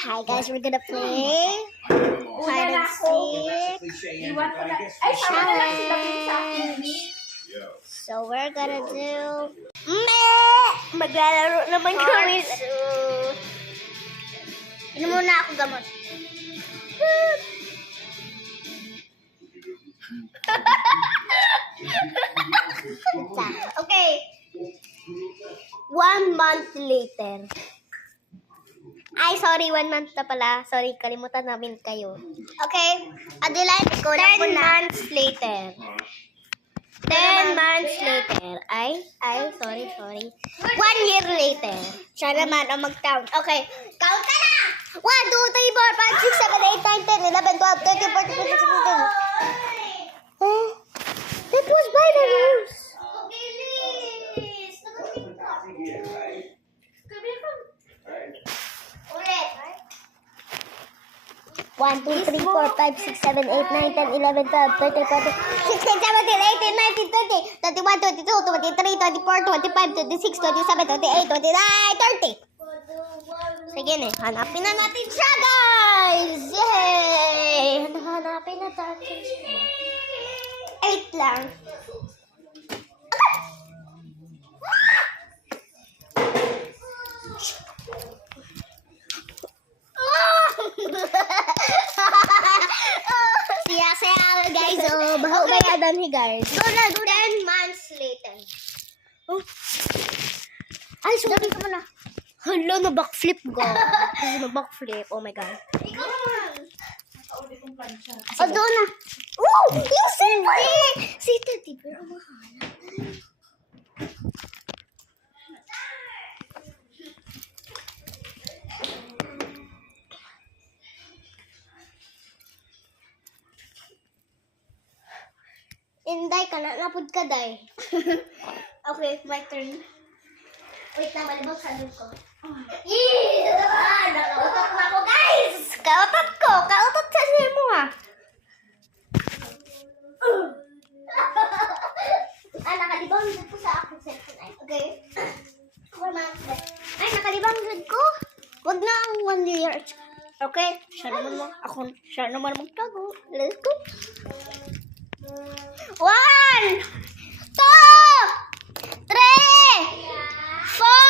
Hi guys, we're gonna play hide and seek challenge. So we're gonna do maglalaro naman kami. Ano muna ako gamot. Okay. 1 month later. Ay, sorry, 1 month na pala. Sorry, kalimutan namin kayo. Okay, Adeline, ikaw na po 10 months later. 10 months later. Ay, sorry. 1 year later. Siya naman ang mag-count. Okay, count ka na! 1, 2, 3, 4, 5, 6, 7, 8, 9, 10, 11, 12, 13, 14, 15, 16, 17. Oh, that was by the rules. Okay, Liz. Ulit. 1, 2, 3, 4, 5, 6, 7, 8, 9, 10, 11, 12, 13, 14, 16, 17, 18, 19, 20, 21, 22, 23, 24, 25, 26, 27, 28, 29, 30. Sige na, hanapin na natin siya, guys! Yay! Hanapin na natin siya. 8 lang. Saya guys, oh, bahaw okay. Bayadan ni guys. Go na. 10 months later. Oh. Ay, sorry ka muna. Hala, na-backflip ko. Na-backflip, oh my god. Ikaw naman. O, doon na. Oh, yung silver. Si Tati, pero mahala. Inday ka na, napod ka, day. Okay, my turn. Wait na, malibang sabi ko. Nakautot na ako, guys! Kautot ko! Kautot kasi mo, ha? Nakalibang dyan ko sa aking cellphone. Okay. Ay, nakalibang dyan ko. Wag na ang 1 year. Okay, siya naman magtago. Let's go. 1, 2, 3, 4,